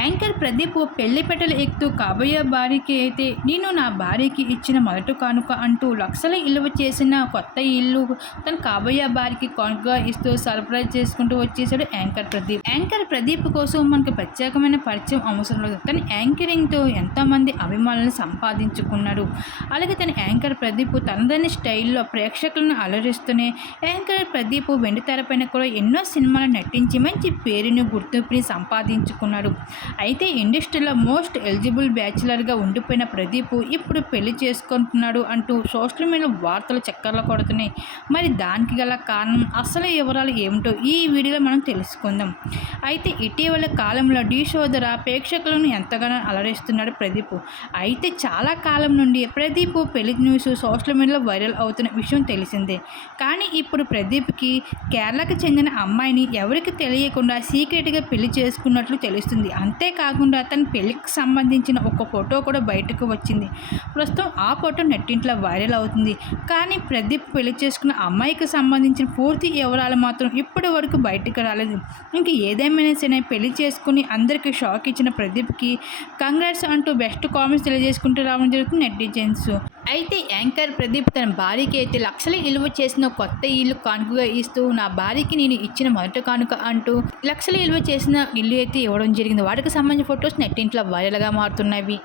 Anchor Pradeep పెళ్ళి ఎక్కుతూ కాబోయే భార్యకి అయితే నేను నా భార్యకి ఇచ్చిన మొదటి కానుక అంటూ లక్షల ఇల్లు చేసిన కొత్త ఇల్లు తన కాబోయే భార్యకి కానుక ఇస్తూ సర్ప్రైజ్ చేసుకుంటూ వచ్చేసాడు యాంకర్ ప్రదీప్. యాంకర్ ప్రదీప్ కోసం మనకు ప్రత్యేకమైన పరిచయం అవసరం లేదు. తన యాంకరింగ్తో ఎంతోమంది అభిమానులను సంపాదించుకున్నాడు. అలాగే తన యాంకర్ ప్రదీప్ తనదైన స్టైల్లో ప్రేక్షకులను అలరిస్తూనే యాంకర్ ప్రదీప్ వెండితెర పైన కూడా ఎన్నో సినిమాలు నటించి మంచి పేరుని గుర్తింపుని సంపాదించుకున్నాడు. అయితే ఇండస్ట్రీలో మోస్ట్ ఎలిజిబుల్ బ్యాచులర్గా ఉండిపోయిన ప్రదీప్ ఇప్పుడు పెళ్ళి చేసుకుంటున్నాడు అంటూ సోషల్ మీడియా వార్తలు చక్కర్లు కొడుతున్నాయి. మరి దానికి గల కారణం అసలు వివరాలు ఏమిటో ఈ వీడియోలో మనం తెలుసుకుందాం. అయితే ఇటీవల కాలంలో ఢీ సోదర ప్రేక్షకులను ఎంతగానో అలరిస్తున్నాడు ప్రదీప్. అయితే చాలా కాలం నుండి ప్రదీప్ పెళ్ళి న్యూస్ సోషల్ మీడియాలో వైరల్ అవుతున్న విషయం తెలిసిందే. కానీ ఇప్పుడు ప్రదీప్కి కేరళకు చెందిన అమ్మాయిని ఎవరికి తెలియకుండా సీక్రెట్గా పెళ్ళి చేసుకున్నట్లు తెలుస్తుంది. అంతేకాకుండా తన పెళ్ళికి సంబంధించిన ఒక ఫోటో కూడా బయటకు వచ్చింది. ప్రస్తుతం ఆ ఫోటో నెట్టింట్లో వైరల్ అవుతుంది. కానీ ప్రదీప్ పెళ్ళి చేసుకున్న అమ్మాయికి సంబంధించిన పూర్తి వివరాలు మాత్రం ఇప్పటి వరకు బయటకు రాలేదు. ఇంకా ఏదేమైనా సరే పెళ్ళి చేసుకుని అందరికీ షాక్ ఇచ్చిన ప్రదీప్కి కంగ్రాట్స్ అంటూ బెస్ట్ కామెంట్స్ తెలియజేసుకుంటూ రావడం జరుగుతుంది నెటిజన్స్. అయితే యాంకర్ ప్రదీప్ తన భార్యకి అయితే లక్షల విలువ చేసిన కొత్త ఇల్లు కానుకగా ఇస్తూ నా భార్యకి నేను ఇచ్చిన మొదటి కానుక అంటూ లక్షల విలువ చేసిన ఇల్లు అయితే ఇవ్వడం జరిగింది. వాటికి సంబంధించిన ఫొటోస్ నెట్టింట్లో వైరల్గా మారుతున్నవి.